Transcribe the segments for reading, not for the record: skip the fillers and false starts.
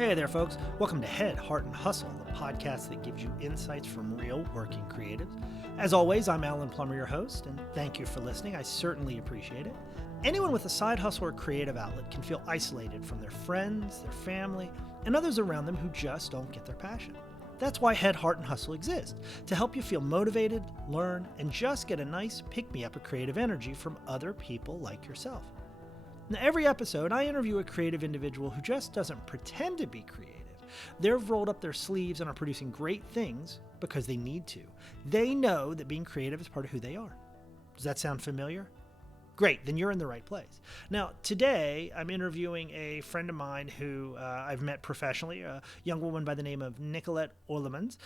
Hey there, folks. Welcome to Head, Heart, and Hustle, the podcast that gives you insights from real working creatives. As always, I'm Alan Plummer, your host, and thank you for listening. I certainly appreciate it. Anyone with a side hustle or creative outlet can feel isolated from their friends, their family, and others around them who just don't get their passion. That's why Head, Heart, and Hustle exist, to help you feel motivated, learn, and just get a nice pick-me-up of creative energy from other people like yourself. Now, every episode, I interview a creative individual who just doesn't pretend to be creative. They've rolled up their sleeves and are producing great things because they need to. They know that being creative is part of who they are. Does that sound familiar? Great, then you're in the right place. Now, today, I'm interviewing a friend of mine who I've met professionally, a young woman by the name of Nicolette Orlemans.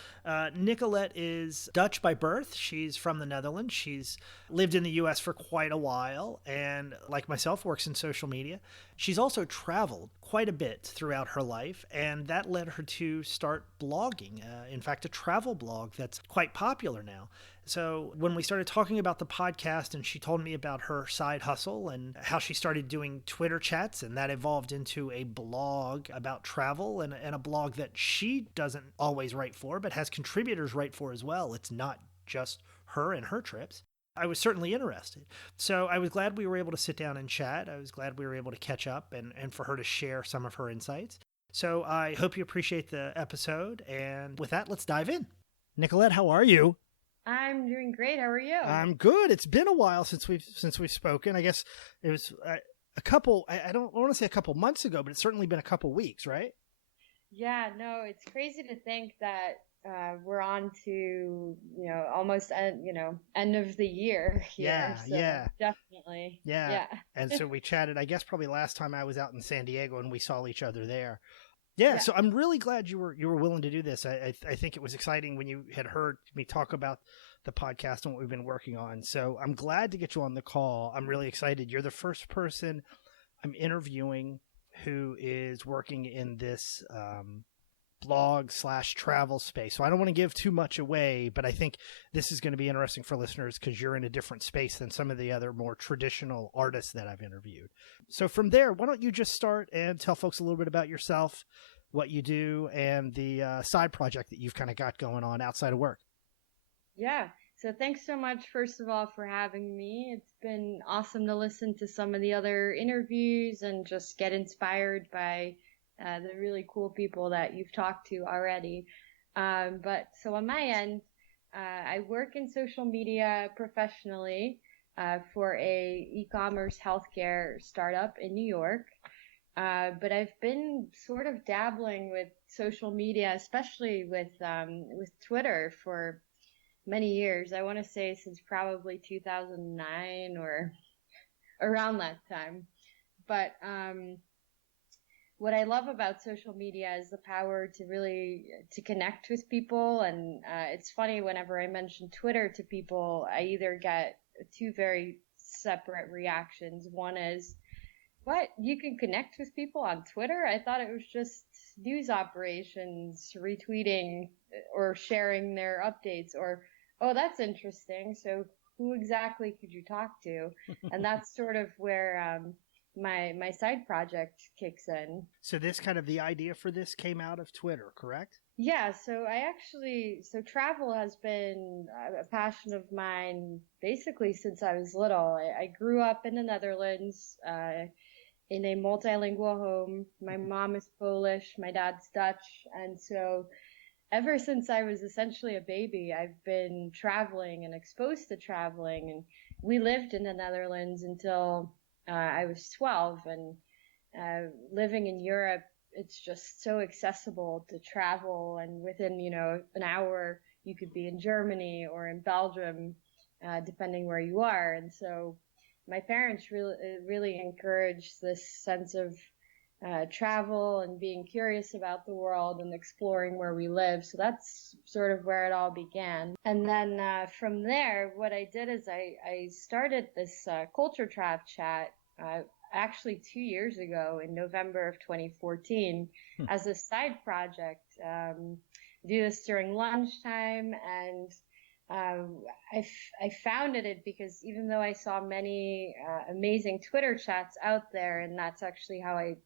Nicolette is Dutch by birth. She's from the Netherlands. She's lived in the U.S. for quite a while and, like myself, works in social media. She's also traveled quite a bit throughout her life, and that led her to start blogging. In fact, a travel blog that's quite popular now. So when we started talking about the podcast and she told me about her side hustle and how she started doing Twitter chats, and that evolved into a blog about travel and a blog that she doesn't always write for, but has contributors write for as well. It's not just her and her trips. I was certainly interested. So I was glad we were able to sit down and chat. I was glad we were able to catch up and for her to share some of her insights. So I hope you appreciate the episode. And with that, let's dive in. Nicolette, how are you? I'm doing great. How are you? I'm good. It's been a while since we've spoken. I guess it was a couple. I don't want to say a couple months ago, but it's certainly been a couple weeks, right? Yeah. No, it's crazy to think that we're on to almost end of the year here. Yeah. So Yeah. definitely. Yeah. Yeah. And so we chatted. I guess probably last time I was out in San Diego and we saw each other there. Yeah, so I'm really glad you were willing to do this. I think it was exciting when you had heard me talk about the podcast and what we've been working on. So I'm glad to get you on the call. I'm really excited. You're the first person I'm interviewing who is working in this blog/travel space. So I don't want to give too much away, but I think this is going to be interesting for listeners because you're in a different space than some of the other more traditional artists that I've interviewed. So from there, why don't you just start and tell folks a little bit about yourself, what you do, and the side project that you've kind of got going on outside of work. Yeah. So thanks so much, first of all, for having me. It's been awesome to listen to some of the other interviews and just get inspired by the really cool people that you've talked to already. But so on my end, I work in social media professionally for a e-commerce healthcare startup in New York. But I've been sort of dabbling with social media, especially with Twitter for many years. I want to say since probably 2009 or around that time. But what I love about social media is the power to connect with people. And it's funny, whenever I mention Twitter to people, I either get two very separate reactions. One is, what? You can connect with people on Twitter? I thought it was just news operations retweeting or sharing their updates. Or, oh, that's interesting. So who exactly could you talk to? And that's sort of where my side project kicks in. So this kind of the idea for this came out of Twitter, correct? Yeah, so travel has been a passion of mine basically since I was little. I grew up in the Netherlands, in a multilingual home. My mom is Polish, my dad's Dutch, and so ever since I was essentially a baby, I've been traveling and exposed to traveling. And we lived in the Netherlands until I was 12, and living in Europe, it's just so accessible to travel, and within, an hour, you could be in Germany or in Belgium, depending where you are. And so my parents really encouraged this sense of travel and being curious about the world and exploring where we live. So that's sort of where it all began. And then from there, what I did is I started this Culture Trap chat actually 2 years ago in November of 2014 as a side project. Do this during lunchtime, and I founded it because even though I saw many amazing Twitter chats out there, and that's actually how I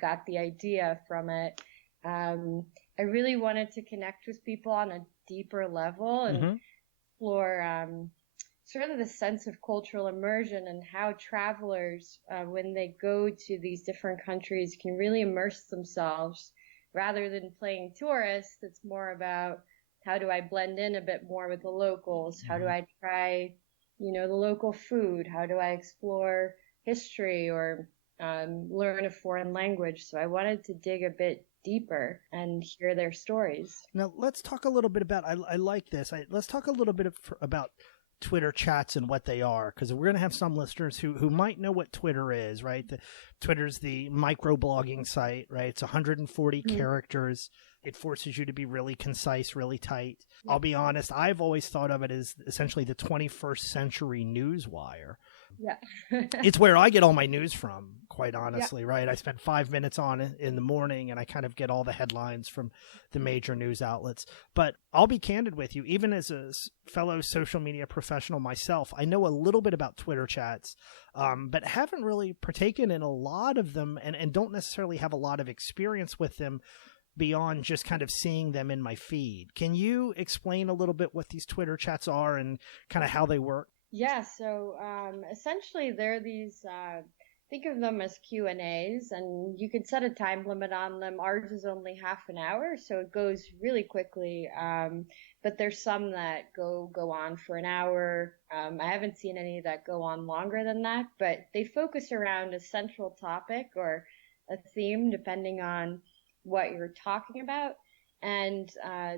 got the idea from it. I really wanted to connect with people on a deeper level and explore sort of the sense of cultural immersion and how travelers, when they go to these different countries, can really immerse themselves rather than playing tourist. It's more about how do I blend in a bit more with the locals? How do I try, the local food? How do I explore history or learn a foreign language? So I wanted to dig a bit deeper and hear their stories. Now, let's talk a little bit about, I like this. Let's talk a little bit about Twitter chats and what they are, because we're going to have some listeners who might know what Twitter is, right? Twitter's the microblogging site, right? It's 140 characters. It forces you to be really concise, really tight. I'll be honest, I've always thought of it as essentially the 21st century newswire. Yeah. It's where I get all my news from, quite honestly, right? I spend 5 minutes on it in the morning and I kind of get all the headlines from the major news outlets. But I'll be candid with you, even as a fellow social media professional myself, I know a little bit about Twitter chats, but haven't really partaken in a lot of them and don't necessarily have a lot of experience with them beyond just kind of seeing them in my feed. Can you explain a little bit what these Twitter chats are and kind of how they work? Yeah, so essentially they're these, think of them as Q&As, and you can set a time limit on them. Ours is only half an hour, so it goes really quickly, but there's some that go on for an hour. I haven't seen any that go on longer than that, but they focus around a central topic or a theme, depending on what you're talking about. And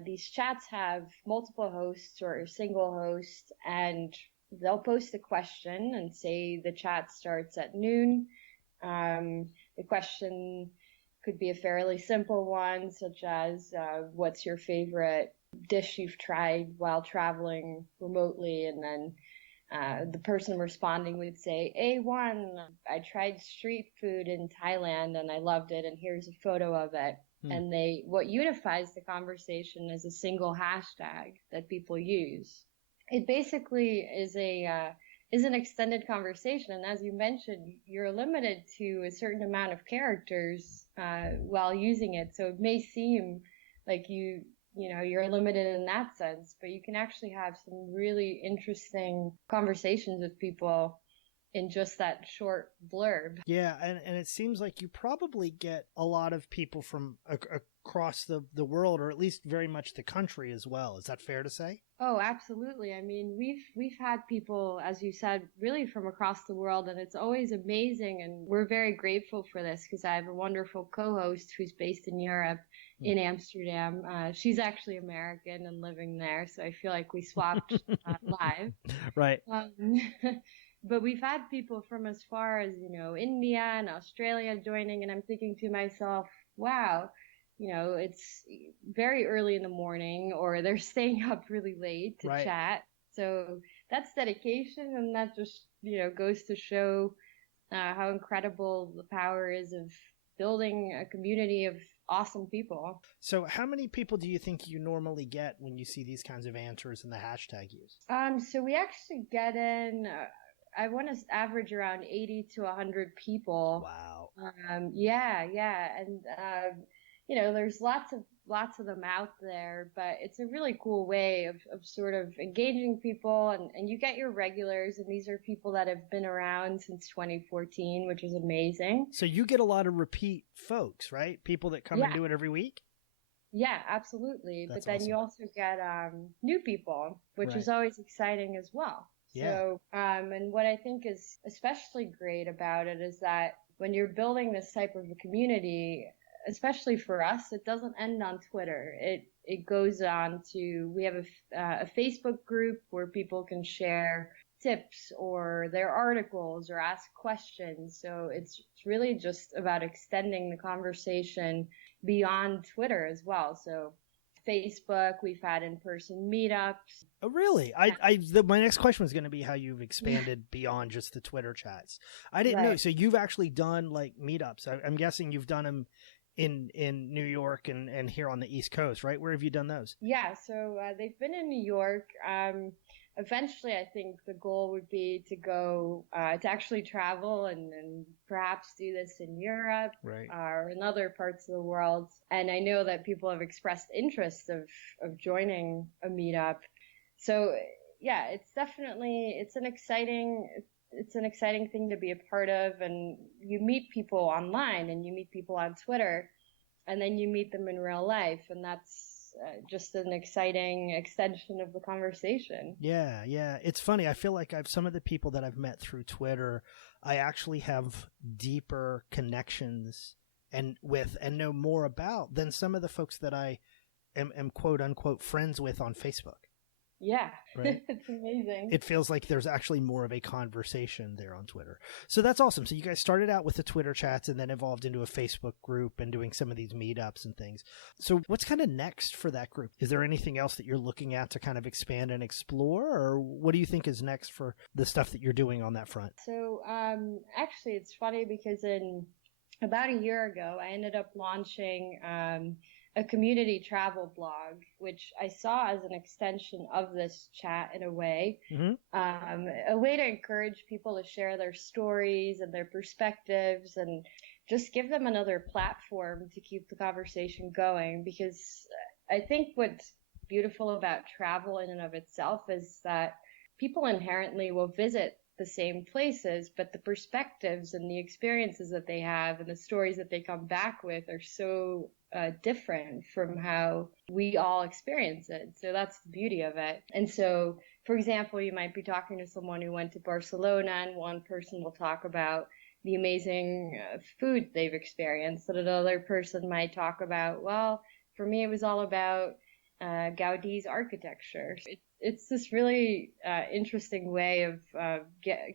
these chats have multiple hosts or a single host, and they'll post a question and say the chat starts at noon. The question could be a fairly simple one, such as what's your favorite dish you've tried while traveling remotely? And then the person responding would say, A1, I tried street food in Thailand and I loved it, and here's a photo of it. And what unifies the conversation is a single hashtag that people use. It basically is an extended conversation, and as you mentioned, you're limited to a certain amount of characters while using it. So it may seem like you're limited in that sense, but you can actually have some really interesting conversations with people in just that short blurb. Yeah, and it seems like you probably get a lot of people from across the world, or at least very much the country as well. Is that fair to say? Oh, absolutely. I mean, we've had people, as you said, really from across the world, and it's always amazing, and we're very grateful for this because I have a wonderful co-host who's based in Europe, in Amsterdam. She's actually American and living there, so I feel like we swapped live. Right. But we've had people from as far as, India and Australia joining, and I'm thinking to myself, wow, it's very early in the morning, or they're staying up really late to chat. So that's dedication, and that just, goes to show how incredible the power is of building a community of awesome people. So how many people do you think you normally get when you see these kinds of answers in the hashtag use? So we actually get in... I want to average around 80 to 100 people. Wow. Yeah. And, there's lots of them out there, but it's a really cool way of sort of engaging people, and you get your regulars, and these are people that have been around since 2014, which is amazing. So you get a lot of repeat folks, right? People that come and do it every week? Yeah, absolutely. That's but then awesome. You also get new people, which is always exciting as well. Yeah. So, and what I think is especially great about it is that when you're building this type of a community, especially for us, it doesn't end on Twitter. It goes on to, we have a Facebook group where people can share tips or their articles or ask questions. So it's really just about extending the conversation beyond Twitter as well. So Facebook, we've had in-person meetups. Oh, really? My next question was going to be how you've expanded beyond just the Twitter chats. I didn't know. So you've actually done like meetups. I'm guessing you've done them in New York and here on the East Coast, right? Where have you done those? Yeah, so they've been in New York. eventually I think the goal would be to go, to actually travel and perhaps do this in Europe, Right. Or in other parts of the world. And I know that people have expressed interest of joining a meetup. So yeah, it's definitely, it's an exciting thing to be a part of. And you meet people online and you meet people on Twitter, and then you meet them in real life. And that's just an exciting extension of the conversation. Yeah, yeah. It's funny. I feel like some of the people that I've met through Twitter, I actually have deeper connections and know more about than some of the folks that I am quote unquote friends with on Facebook. Yeah, right? It's amazing. It feels like there's actually more of a conversation there on Twitter. So that's awesome. So you guys started out with the Twitter chats and then evolved into a Facebook group and doing some of these meetups and things. So what's kind of next for that group? Is there anything else that you're looking at to kind of expand and explore? Or what do you think is next for the stuff that you're doing on that front? So actually, it's funny because about a year ago, I ended up launching a community travel blog, which I saw as an extension of this chat in a way, a way to encourage people to share their stories and their perspectives and just give them another platform to keep the conversation going. Because I think what's beautiful about travel in and of itself is that people inherently will visit the same places, but the perspectives and the experiences that they have and the stories that they come back with are so different from how we all experience it. So that's the beauty of it. And so, for example, you might be talking to someone who went to Barcelona, and one person will talk about the amazing food they've experienced, and another person might talk about, well, for me, it was all about Gaudi's architecture. It's this really interesting way of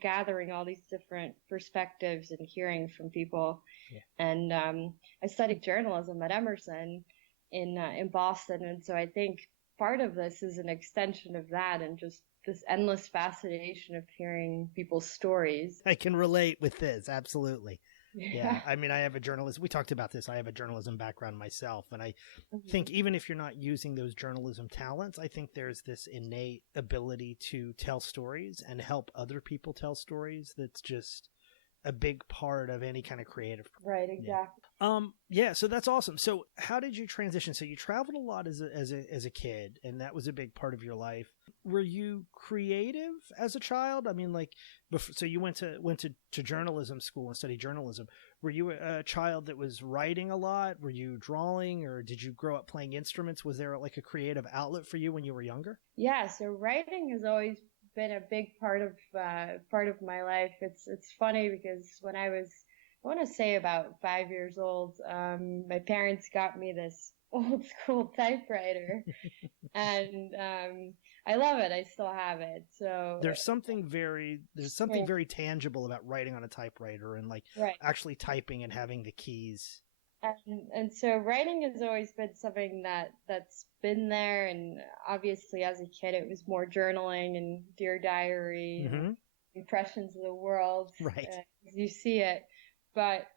gathering all these different perspectives and hearing from people. Yeah. And I studied journalism at Emerson in Boston, and so I think part of this is an extension of that, and just this endless fascination of hearing people's stories. I can relate with this, absolutely. Yeah. I mean, we talked about this. I have a journalism background myself. And I think even if you're not using those journalism talents, I think there's this innate ability to tell stories and help other people tell stories. That's just a big part of any kind of creative. Right. Exactly. Yeah. So that's awesome. So how did you transition? So you traveled a lot as a kid, and that was a big part of your life. Were you creative as a child? I mean, like, so you went to journalism school and studied journalism. Were you a child that was writing a lot? Were you drawing, or did you grow up playing instruments? Was there like a creative outlet for you when you were younger? Yeah. So writing has always been a big part of my life. It's funny because when I want to say about 5 years old, my parents got me this old school typewriter, and I love it. I still have it. So there's something very tangible about writing on a typewriter and actually typing and having the keys. And so writing has always been something that's been there. And obviously as a kid, it was more journaling and Dear Diary, and impressions of the world, right? As you see it. But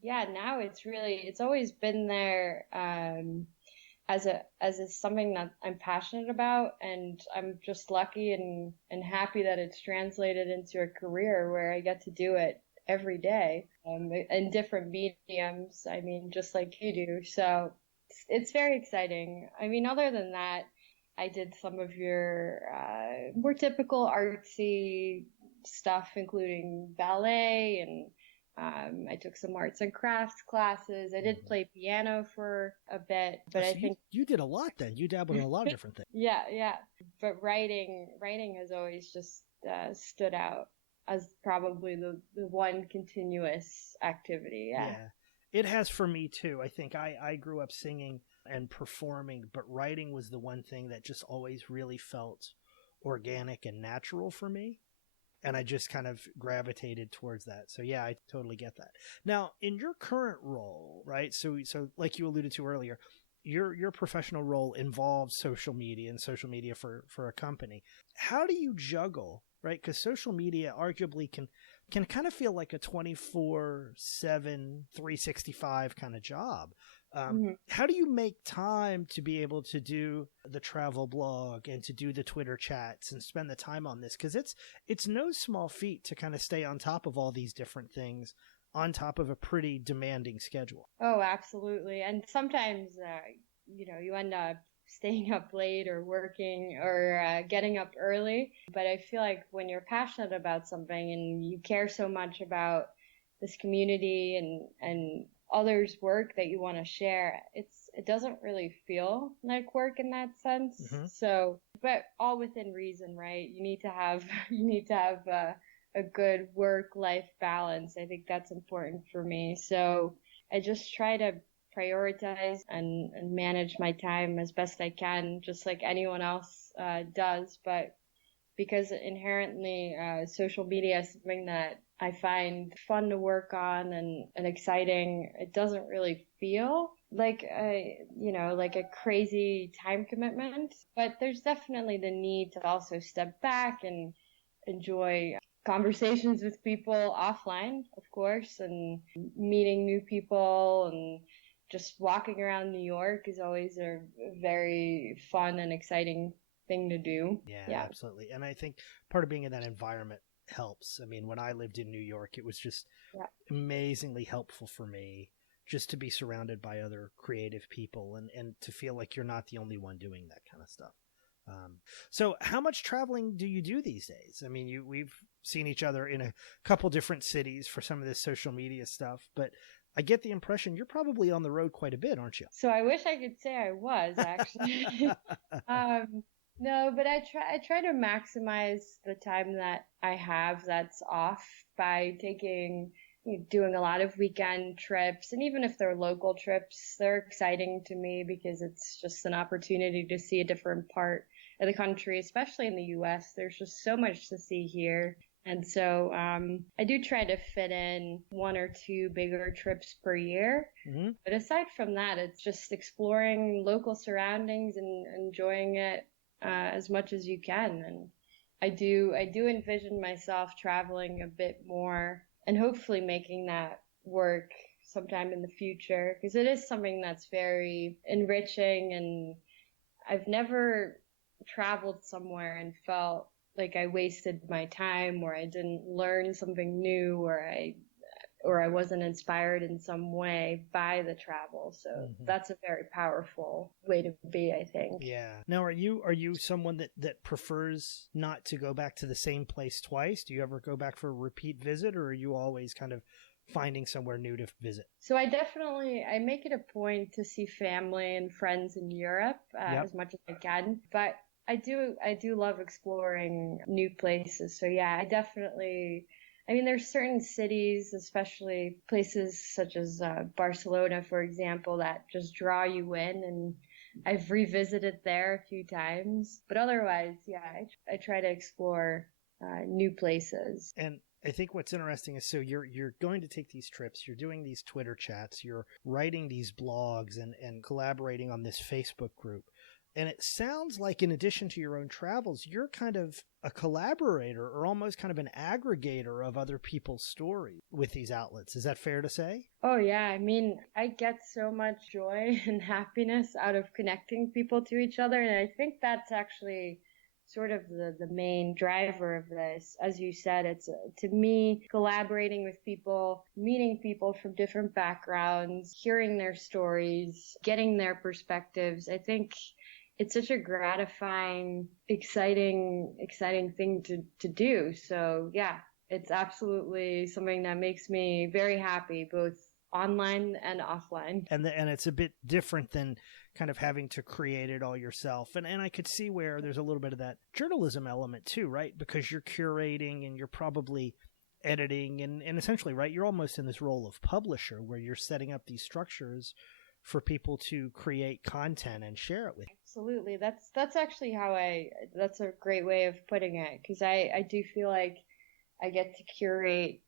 yeah, now it's always been there as something that I'm passionate about, and I'm just lucky and happy that it's translated into a career where I get to do it every day in different mediums. I mean, just like you do. So it's very exciting. I mean, other than that, I did some of your more typical artsy stuff, including ballet, and I took some arts and crafts classes. I did play piano for a bit, but I think you did a lot then. You dabbled in a lot of different things. Yeah. But writing has always just stood out as probably the one continuous activity. Yeah. It has for me too. I think I grew up singing and performing, but writing was the one thing that just always really felt organic and natural for me. And I just kind of gravitated towards that. So yeah, I totally get that. Now, in your current role, right? So like you alluded to earlier, your professional role involves social media and social media for a company. How do you juggle, right? Because social media arguably can kind of feel like a 24/7, 365 kind of job. How do you make time to be able to do the travel blog and to do the Twitter chats and spend the time on this? Because it's no small feat to kind of stay on top of all these different things on top of a pretty demanding schedule. Oh, absolutely. And sometimes, you end up staying up late or working or getting up early. But I feel like when you're passionate about something and you care so much about this community and others' work that you want to share, it doesn't really feel like work in that sense. So, but all within reason, right? You need to have a good work-life balance. I think that's important for me. So I just try to prioritize and manage my time as best I can, just like anyone else does. But because inherently social media is something that I find fun to work on and exciting, it doesn't really feel like like a crazy time commitment. But there's definitely the need to also step back and enjoy conversations with people offline, of course, and meeting new people, and just walking around New York is always a very fun and exciting thing to do. Yeah, absolutely. And I think part of being in that environment helps. I mean, when I lived in New York, it was just amazingly helpful for me just to be surrounded by other creative people and to feel like you're not the only one doing that kind of stuff. So how much traveling do you do these days? I mean, we've seen each other in a couple different cities for some of this social media stuff, but I get the impression you're probably on the road quite a bit, aren't you? So I wish I could say I was, actually. No, but I try to maximize the time that I have that's off by doing a lot of weekend trips. And even if they're local trips, they're exciting to me because it's just an opportunity to see a different part of the country, especially in the US. There's just so much to see here. And so I do try to fit in 1 or 2 bigger trips per year. But aside from that, it's just exploring local surroundings and enjoying it as much as you can. And I do envision myself traveling a bit more and hopefully making that work sometime in the future, because it is something that's very enriching. And I've never traveled somewhere and felt like I wasted my time, or I didn't learn something new, or I wasn't inspired in some way by the travel. So that's a very powerful way to be, I think. Yeah. Now, are you someone that prefers not to go back to the same place twice? Do you ever go back for a repeat visit, or are you always kind of finding somewhere new to visit? So I make it a point to see family and friends in Europe as much as I can. But I do love exploring new places. So yeah, there's certain cities, especially places such as Barcelona, for example, that just draw you in, and I've revisited there a few times. But otherwise, yeah, I try to explore new places. And I think what's interesting is, so you're going to take these trips, you're doing these Twitter chats, you're writing these blogs and collaborating on this Facebook group. And it sounds like in addition to your own travels, you're kind of a collaborator or almost kind of an aggregator of other people's stories with these outlets. Is that fair to say? Oh, yeah. I mean, I get so much joy and happiness out of connecting people to each other. And I think that's actually sort of the main driver of this. As you said, it's to me, collaborating with people, meeting people from different backgrounds, hearing their stories, getting their perspectives. I think it's such a gratifying, exciting thing to do. So yeah, it's absolutely something that makes me very happy, both online and offline. And it's a bit different than kind of having to create it all yourself. And I could see where there's a little bit of that journalism element too, right? Because you're curating and you're probably editing and essentially, right, you're almost in this role of publisher where you're setting up these structures for people to create content and share it with. Absolutely. That's actually that's a great way of putting it, because I do feel like I get to curate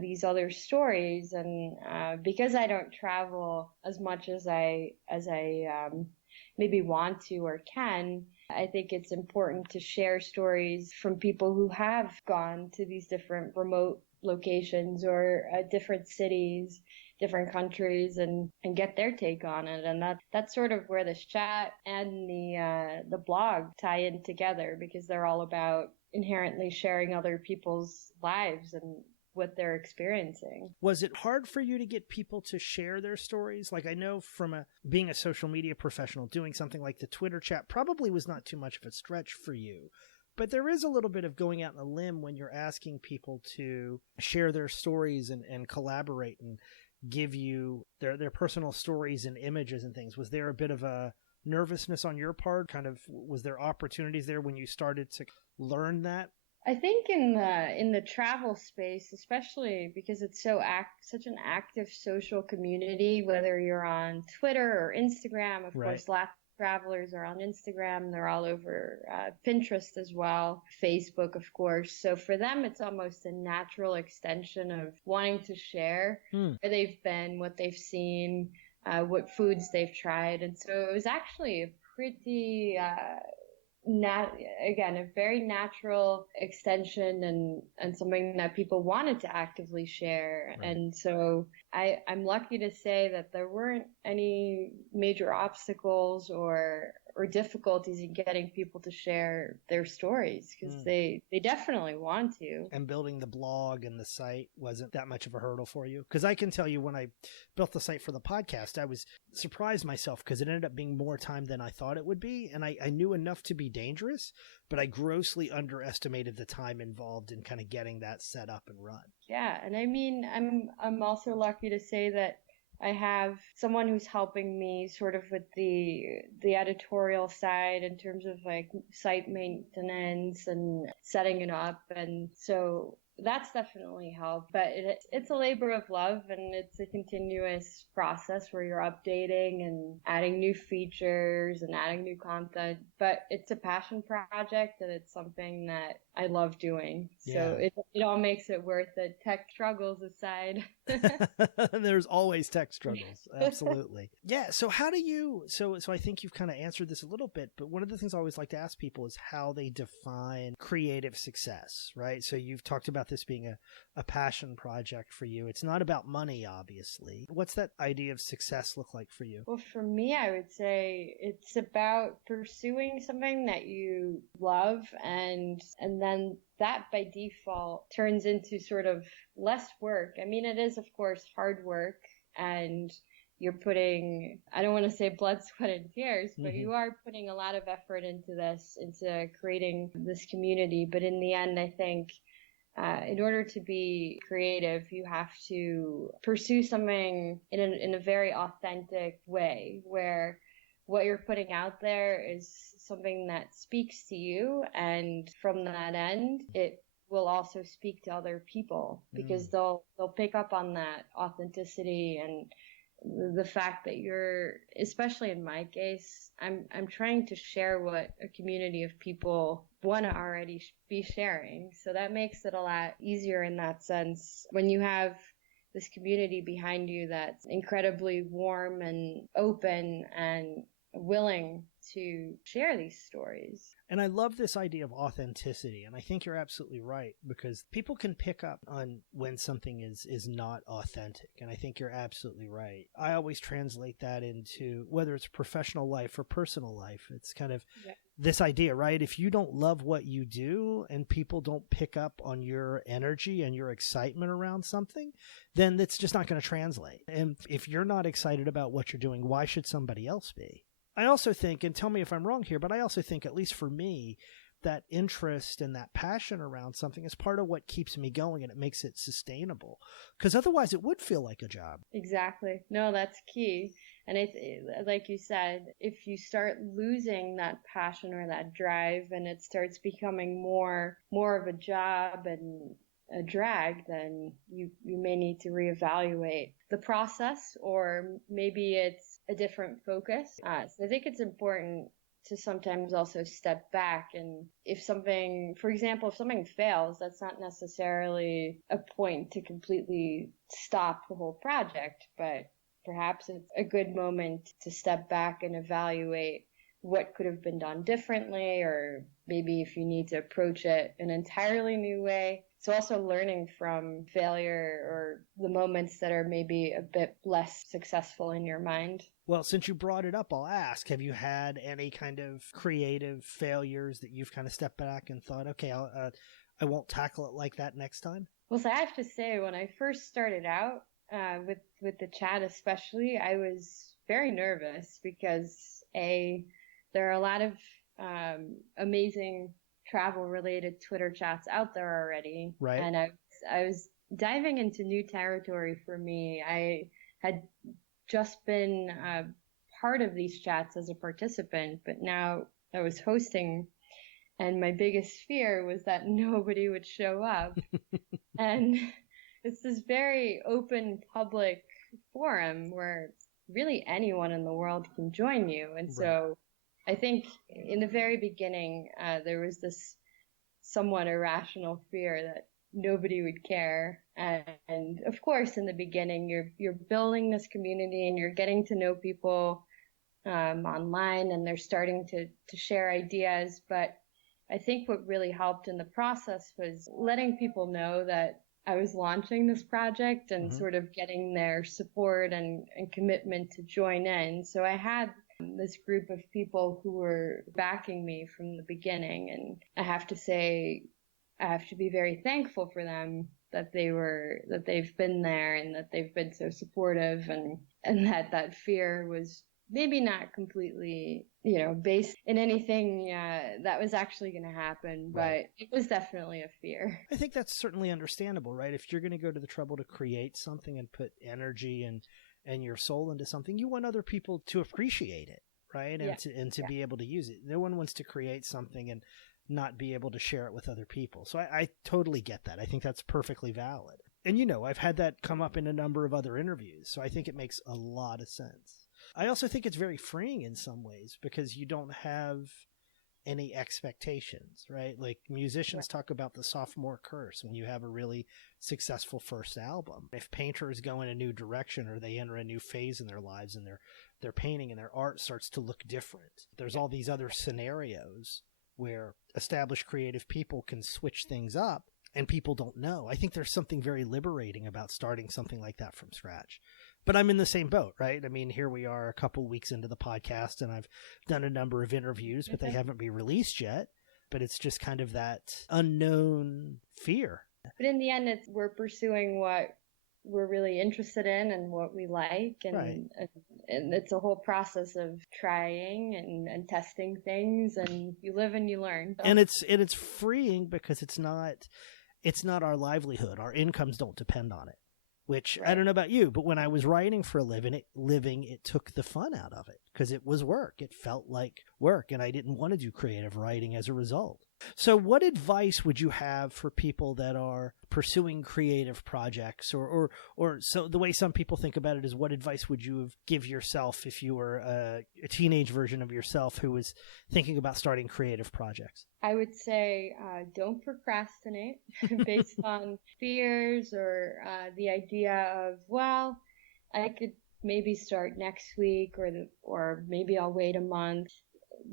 these other stories, and because I don't travel as much as I maybe want to or can, I think it's important to share stories from people who have gone to these different remote locations or different cities, different countries and get their take on it. And that's sort of where this chat and the blog tie in together, because they're all about inherently sharing other people's lives and what they're experiencing. Was it hard for you to get people to share their stories? Like, I know from being a social media professional, doing something like the Twitter chat probably was not too much of a stretch for you. But there is a little bit of going out on a limb when you're asking people to share their stories and collaborate and give you their personal stories and images and things. Was there a bit of a nervousness on your part? Kind of, was there opportunities there when you started to learn that? I think in the travel space, especially because it's such an active social community, whether you're on Twitter or Instagram, of course, lots of travelers are on Instagram. They're all over Pinterest as well, Facebook, of course. So for them, it's almost a natural extension of wanting to share where they've been, what they've seen, what foods they've tried. And so it was actually a pretty a very natural extension and something that people wanted to actively share. Right. And so I'm lucky to say that there weren't any major obstacles or difficulties in getting people to share their stories, because they definitely want to. And building the blog and the site wasn't that much of a hurdle for you? Because I can tell you, when I built the site for the podcast, I was surprised myself because it ended up being more time than I thought it would be. And I knew enough to be dangerous, but I grossly underestimated the time involved in kind of getting that set up and run. Yeah. And I mean, I'm also lucky to say that I have someone who's helping me sort of with the editorial side in terms of like site maintenance and setting it up. And so that's definitely helped, but it's a labor of love, and it's a continuous process where you're updating and adding new features and adding new content. But it's a passion project, and it's something that I love doing. So it all makes it worth it. Tech struggles aside. There's always tech struggles. Absolutely. Yeah. So how do you, so I think you've kind of answered this a little bit, but one of the things I always like to ask people is how they define creative success, right? So you've talked about this being a passion project for you. It's not about money, obviously. What's that idea of success look like for you? Well, for me, I would say it's about pursuing something that you love, and then that by default turns into sort of less work. I mean, it is, of course, hard work, and you're putting, I don't want to say blood, sweat, and tears, but you are putting a lot of effort into this, into creating this community. But in the end, I think in order to be creative, you have to pursue something in a very authentic way, where what you're putting out there is something that speaks to you, and from that end, it will also speak to other people, because they'll pick up on that authenticity and the fact that you're, especially in my case, I'm trying to share what a community of people want to already be sharing. So that makes it a lot easier in that sense when you have this community behind you that's incredibly warm and open and willing to share these stories. And I love this idea of authenticity. And I think you're absolutely right, because people can pick up on when something is not authentic. And I think you're absolutely right. I always translate that into whether it's professional life or personal life. It's kind of this idea, right? If you don't love what you do and people don't pick up on your energy and your excitement around something, then it's just not going to translate. And if you're not excited about what you're doing, why should somebody else be? I also think, and tell me if I'm wrong here, but I also think, at least for me, that interest and that passion around something is part of what keeps me going, and it makes it sustainable. Because otherwise it would feel like a job. Exactly. No, that's key. And like you said, if you start losing that passion or that drive, and it starts becoming more of a job and a drag, then you may need to reevaluate the process, or maybe it's a different focus. So I think it's important to sometimes also step back, and if something, for example, if something fails, that's not necessarily a point to completely stop the whole project, but perhaps it's a good moment to step back and evaluate what could have been done differently, or maybe if you need to approach it an entirely new way. So also learning from failure or the moments that are maybe a bit less successful in your mind. Well, since you brought it up, I'll ask, have you had any kind of creative failures that you've kind of stepped back and thought, okay, I won't tackle it like that next time? Well, so I have to say, when I first started out with the chat especially, I was very nervous because there are a lot of amazing travel-related Twitter chats out there already. Right. And I was diving into new territory for me. I had just been part of these chats as a participant, but now I was hosting, and my biggest fear was that nobody would show up. And it's this very open public forum where really anyone in the world can join you. And so I think in the very beginning, there was this somewhat irrational fear that nobody would care. And of course, in the beginning, you're building this community and you're getting to know people online, and they're starting to share ideas. But I think what really helped in the process was letting people know that I was launching this project and sort of getting their support and commitment to join in. So I had this group of people who were backing me from the beginning, and I have to say, I have to be very thankful for them that they've been there and that they've been so supportive, and that fear was maybe not completely, based in anything that was actually going to happen, but it was definitely a fear. I think that's certainly understandable, right? If you're going to go to the trouble to create something and put energy and your soul into something, you want other people to appreciate it, right? And to be able to use it. No one wants to create something and not be able to share it with other people. So I totally get that. I think that's perfectly valid. And I've had that come up in a number of other interviews, so I think it makes a lot of sense. I also think it's very freeing in some ways because you don't have any expectations, right? Like musicians talk about the sophomore curse when you have a really successful first album. If painters go in a new direction or they enter a new phase in their lives and their painting and their art starts to look different, there's all these other scenarios where established creative people can switch things up and people don't know. I think there's something very liberating about starting something like that from scratch. But I'm in the same boat, right? I mean, here we are a couple weeks into the podcast and I've done a number of interviews, but they haven't been released yet. But it's just kind of that unknown fear. But in the end, we're pursuing what we're really interested in and what we like. And it's a whole process of trying and testing things, and you live and you learn. And it's freeing because it's not our livelihood. Our incomes don't depend on it. Which I don't know about you, but when I was writing for a living, it took the fun out of it because it was work. It felt like work, and I didn't want to do creative writing as a result. So what advice would you have for people that are pursuing creative projects or so the way some people think about it is, what advice would you give yourself if you were a teenage version of yourself who was thinking about starting creative projects? I would say don't procrastinate based on fears or the idea of, well, I could maybe start next week or maybe I'll wait a month.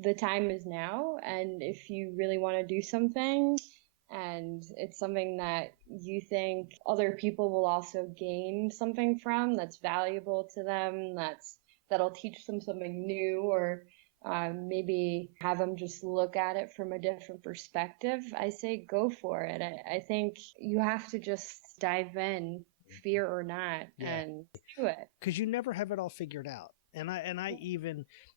The time is now, and if you really want to do something and it's something that you think other people will also gain something from, that's valuable to them, that'll teach them something new, or maybe have them just look at it from a different perspective, I say go for it. I think you have to just dive in, fear or not, and do it. Because you never have it all figured out. And I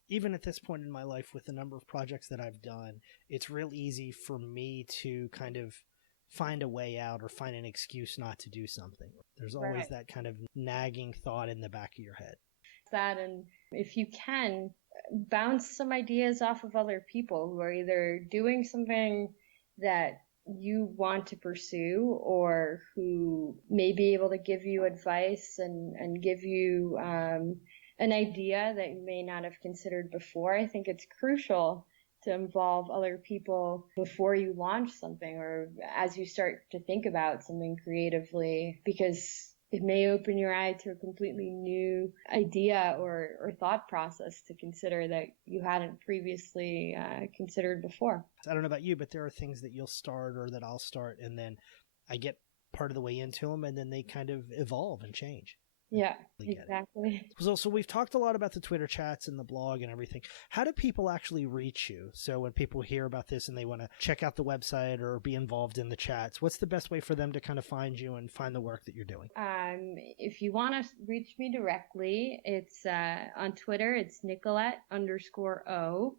even at this point in my life, with the number of projects that I've done, it's real easy for me to kind of find a way out or find an excuse not to do something. There's always that kind of nagging thought in the back of your head. And if you can, bounce some ideas off of other people who are either doing something that you want to pursue or who may be able to give you advice and give you an idea that you may not have considered before. I think it's crucial to involve other people before you launch something or as you start to think about something creatively, because it may open your eye to a completely new idea or thought process to consider that you hadn't previously considered before. I don't know about you, but there are things that you'll start or that I'll start, and then I get part of the way into them, and then they kind of evolve and change. Yeah, exactly. So we've talked a lot about the Twitter chats and the blog and everything. How do people actually reach you? So when people hear about this and they want to check out the website or be involved in the chats, what's the best way for them to kind of find you and find the work that you're doing? If you want to reach me directly, it's on Twitter, it's Nicolette_O.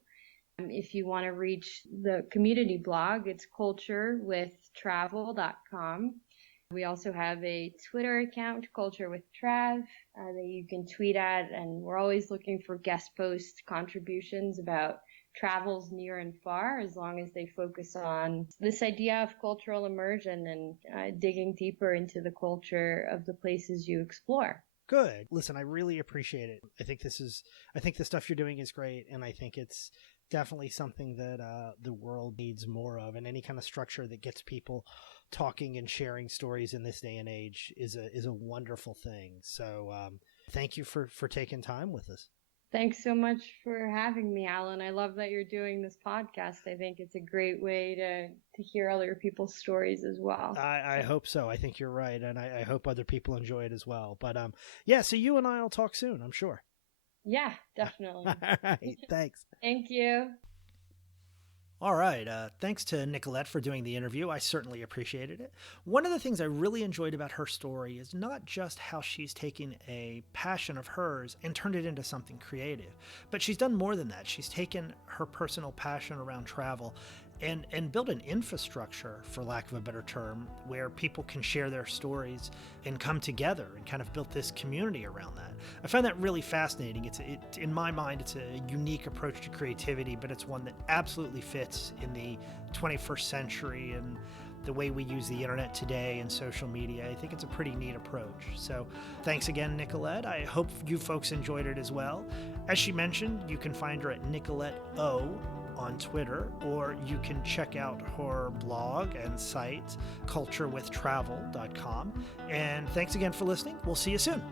If you want to reach the community blog, it's culturewithtravel.com. We also have a Twitter account, Culture with Trav, that you can tweet at, and we're always looking for guest post contributions about travels near and far, as long as they focus on this idea of cultural immersion and digging deeper into the culture of the places you explore. Good. Listen, I really appreciate it. I think the stuff you're doing is great, and I think it's definitely something that the world needs more of, and any kind of structure that gets people talking and sharing stories in this day and age is a wonderful thing. So thank you for taking time with us. Thanks so much for having me, Alan. I love that you're doing this podcast. I think it's a great way to hear other people's stories as well. I hope so. I think you're right, and I hope other people enjoy it as well. But so you and I will talk soon, I'm sure. Yeah, definitely. All right, thanks. Thank you. All right. Thanks to Nicolette for doing the interview. I certainly appreciated it. One of the things I really enjoyed about her story is not just how she's taken a passion of hers and turned it into something creative, but she's done more than that. She's taken her personal passion around travel and build an infrastructure, for lack of a better term, where people can share their stories and come together and kind of built this community around that. I find that really fascinating. In my mind, it's a unique approach to creativity, but it's one that absolutely fits in the 21st century and the way we use the internet today and social media. I think it's a pretty neat approach. So thanks again, Nicolette. I hope you folks enjoyed it as well. As she mentioned, you can find her at Nicolette O on Twitter, or you can check out her blog and site, culturewithtravel.com. And thanks again for listening. We'll see you soon.